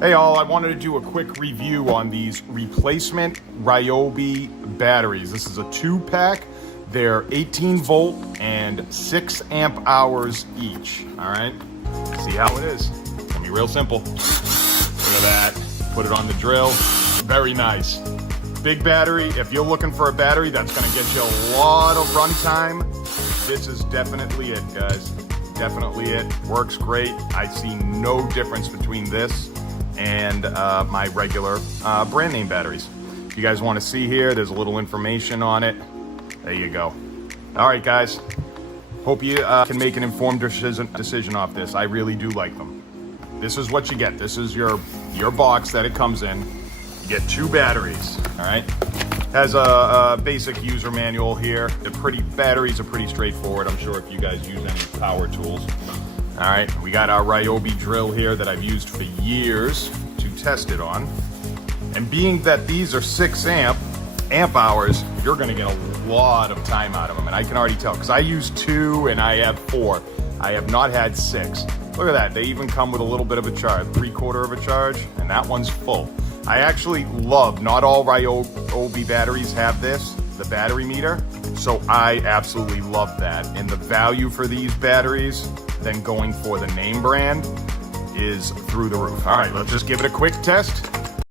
Hey all, I wanted to do a quick review on these replacement Ryobi batteries. This is a 2-pack. They're 18 volt and 6 amp hours each. All right, see how it is. It's gonna be real simple. Look at that, put it on the drill. Very nice. Big battery. If you're looking for a battery that's gonna get you a lot of runtime, this is definitely it, guys. Definitely it. Works great. I see no difference between this and my regular brand name batteries. If you guys want to see here, there's a little information on it. There you go. All right, guys. Hope you can make an informed decision off this. I really do like them. This is what you get. This is your box that it comes in. You get 2 batteries. All right. Has a basic user manual here. Batteries are pretty straightforward. I'm sure if you guys use any power tools. All right, we got our Ryobi drill here that I've used for years to test it on. And being that these are 6 amp hours, you're gonna get a lot of time out of them. And I can already tell, because I use 2 and I have 4. I have not had 6. Look at that, they even come with a little bit of a charge, 3/4 of a charge, and that one's full. I actually love, not all Ryobi batteries have this, the battery meter. So I absolutely love that. And the value for these batteries, then going for the name brand, is through the roof. All right, let's just give it a quick test